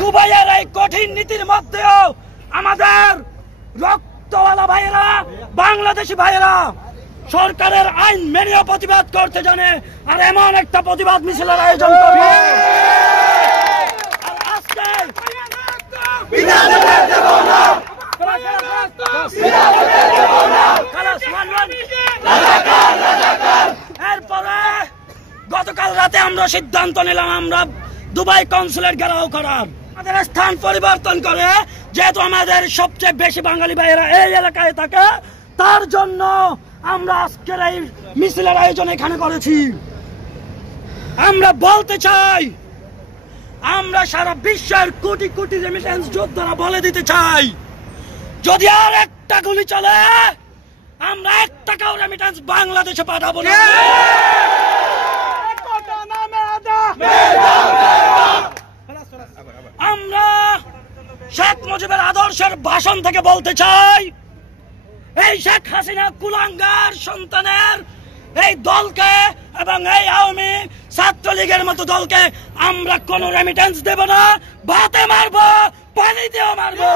দুবাইয়ের এই কঠিন নীতির মধ্যেও আমাদের রক্তওয়ালা ভাইয়েরা, বাংলাদেশি ভাইয়েরা সরকারের আইন মেনেও প্রতিবাদ করতে জানে, আর এমন একটা প্রতিবাদ মিছিলের আয়োজন করবে। এরপরে গতকাল রাতে আমরা সিদ্ধান্ত নিলাম আমরা দুবাই কনসুলেট ঘেরাও করার, আমাদের স্থান পরিবর্তন করে, যেহেতু আমাদের সবচেয়ে বেশি বাঙালি ভাইয়েরা এই এলাকায় থাকে, তার জন্য আমরা আজকের এই মিছিলের আয়োজন এখানে করেছি। আমরা বলতে চাই, আমরা সারা বিশ্বের কোটি কোটি রেমিটেন্স যোদ্ধারা বলে দিতে চাই, যদি আর একটা গুলি চলে আমরা 1 টাকাও রেমিটেন্স বাংলাদেশে পাঠাবো না। আমরা শেখ মুজিবের আদর্শের ভাষণ থেকে বলতে চাই, এই শেখ হাসিনা কুলাঙ্গার সন্তানের এই দলকে এবং এই আওয়ামী ছাত্রলীগের মতো দলকে আমরা কোন রেমিটেন্স দেব না, ভাতে মারবো, পানিতেও মারবো।